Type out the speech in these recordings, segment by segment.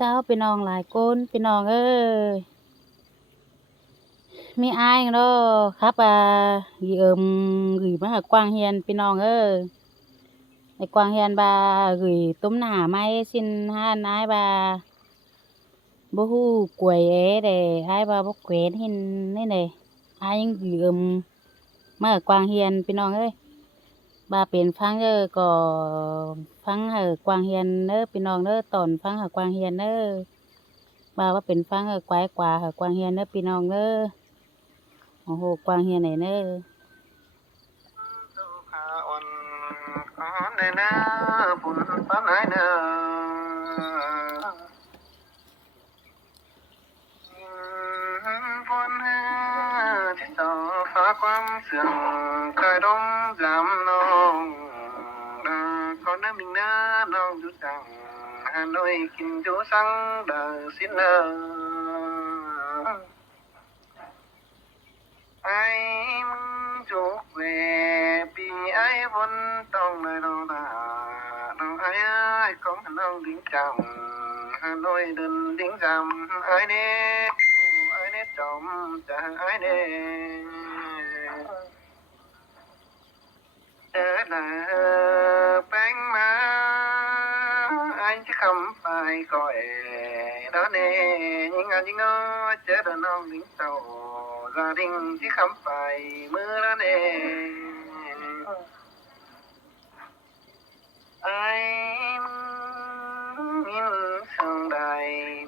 เจ้าพี่น้องหลายคนพี่น้องเอ้ยมีอ้ายเนาะครับยีเอิมหรือมาหากวางเฮียนพี่น้องเอ้ยไอ้กวางเฮียนบ่าหรือต้มหน้าไม้สินหานอ้ายบ่าบ่ฮู้กวยแอเด้อ้ายบ่าบ่แขวนเห็นนี่เด้อ้ายยังเอิมมาหากวางเฮียนพี่น้องเอ้ยบ่าเป็นฟังเด้อก็ฟังกวางเฮียนเด้อพี่น้องเด้อตอนฟังกวางเฮียนเด้อบ่าว่าเป็นฟังกวายกว่ากวางเฮียนเด้อพี่น้องเด้อโอ้โหกวางเฮียนไหนเด้อในนาปุ่นปานไหนเด้อฝนที่ต่อฟ้าความเสื่อมเคยดมลำน้องก่อนน้ำมิงนาน้องอยู่จังหาน้อยกินอยู่สังเด้อสินเด้อไอ้มึงจุกเวปีไอ้บนต้องเลยน้องดาน้องไอ้ของน้องดิ้งจำหาน้อยเดินดิ้งจำไอ้เน่ไอ้เน่จอมจะไอ้เน่เจอแล้วแป้งมาไอ้จะคำไปก่อยđó nè nhưng nhưng chết rồi non lính tàu gia đình chỉ khám phải mưa đó nè ai nhìn sương đài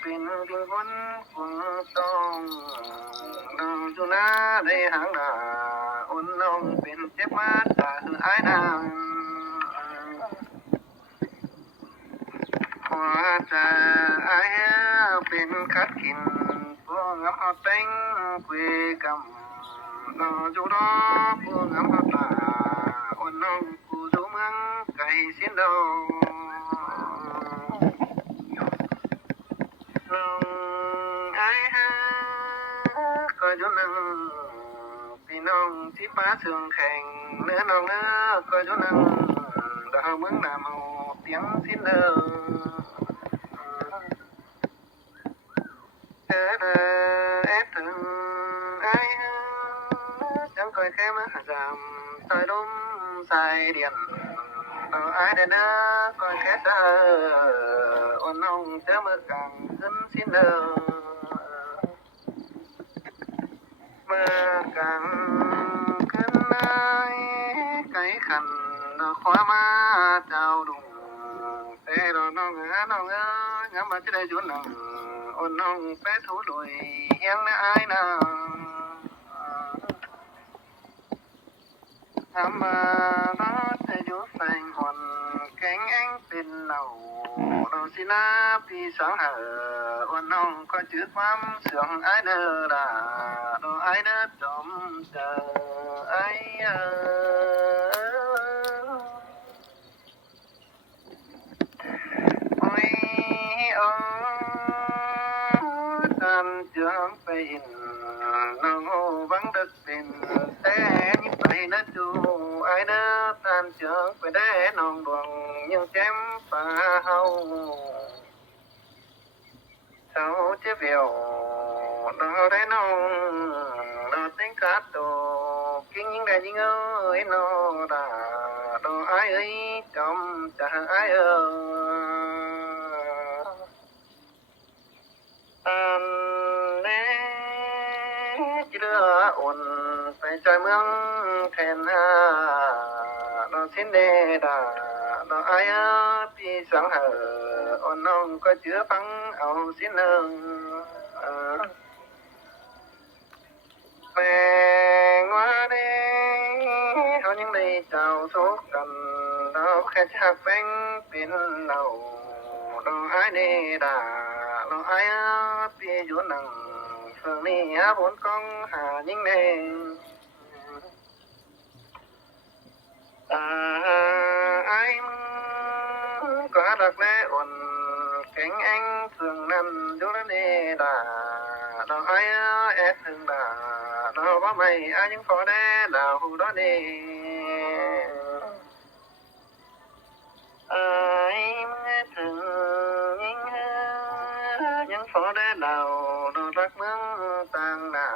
เป็นดินวนฝนต้องน้องจุนาได้หางหน้าอุ่นน้องเป็นเจ็บมาจากอ้ายนางว่าจะอ้ายเป็นคัดกินพวกงำเอาแป้งคุยกำน้องจุดอพวกงำเอาตาอุ่นน้องผู้อยู่เมืองไกลสิ้นดอกน้องอ้ายก็อยู่นั่งพี่น้องที่ป้าเสื่องแข่งเนื้อน้องเนื้อก็อยู่นั่งดาวเมืองน้ำเอาเสียงสิ้นเด้อถึงไอ้จังคอยแค่มาจำใส่ลมใส่เดียนไอ้เด้อคอยแค่เด้อวันน้องเจอเมื่อกลางขึ้นสิ้นเด้อเมื่อกลางขึ้นไอ้ไก่ขันขวามาเจ้าดุงแต่เราน้องน้องงามมาจะได้จุนน้องอนน้องไปถูดวยเฮียงนะอ้ายนะทำมาน้อจะอยู่แสงหอนแข็งแองเป็นเหล่าเราสินะพี่สังอนน้องก็จืดความเสื่องอ้ายเด้อล่ะอ้ายเด้อจอมเจออ้ายโอ้ยท่านจะไปอินน้องบังดึกเป็นแต่ยิ่งไปนะจูไอ้เด้อท่านจะไปได้น้องดวงยังแจ่มฟ้าเฮาเจ้าเจ็บเวียวน้องได้น้องน้องแต่งกาดโตกิ้งยิ่งได้ยิ่งน้องดาน้องไอ้จอมจะไอ้แน่จิเหลืออ่นไปใจเมืองแทนน้องสิ้นเดดาน้องอายพี่สังอ่อนน้องก็เจือฟังเอาสิ้นแปลงว่าเด้เขายังได้เจ้าสุกกันเราแค่ชักแป้งเป็นเราน้องอายเดดาน้องอายพี่อยู่นั่งเฟื่องนี้บนกองหายิ่งแน่ไอ้มึงก็รักแน่อ่อนแข็งแองเฟื่องนั้นอยู่แล้วนี่ดาน้องไอ้แอดถึงดาน้องว่าไม่อายังพอได้ดาวดอนี่ไอ้มึงถึง phó đế nào đó rắc mướn tàng nà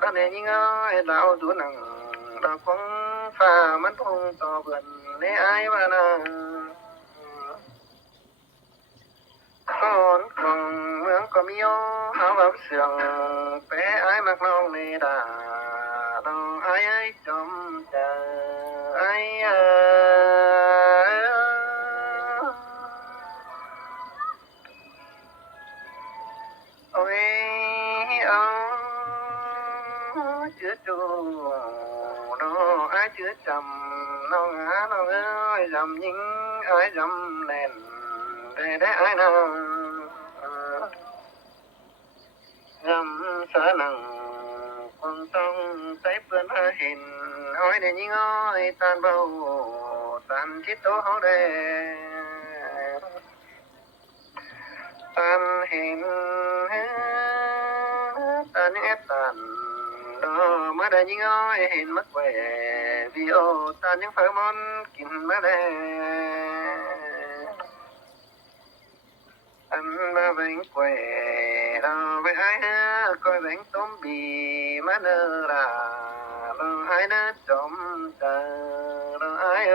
đó nè nhí ngơi lão chú nặng đó cũng pha mất hung to vườn nè ai mà nà con mướn có miêu áo bắp sườn bé ai mặc nong nè đà đó ai ấy chom chờ ai ôi chưa chu nó ai chưa chầm nó ngã nó ơi dầm những ai dầm nền để ai nào dầm sợ nằng con sông tay vươn hình ôi để những ơi tan bầu tan chít tố hấu đề tan hình tan những ép tàn đó mới đây những ơi hình mất về vì ô tan những phở món kín mới đây anh ba bánh quẻ đó với ai coi bánh tôm bì má nơ là đó ai nơ chom chờ đó ai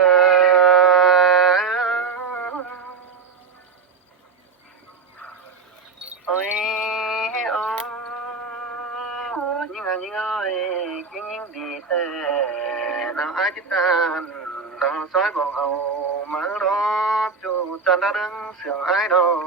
ôi những ơi cái những đi tê nào ai chết tan đó sói bọn hầu mở đó chú chân đã đứng sườn ai đâu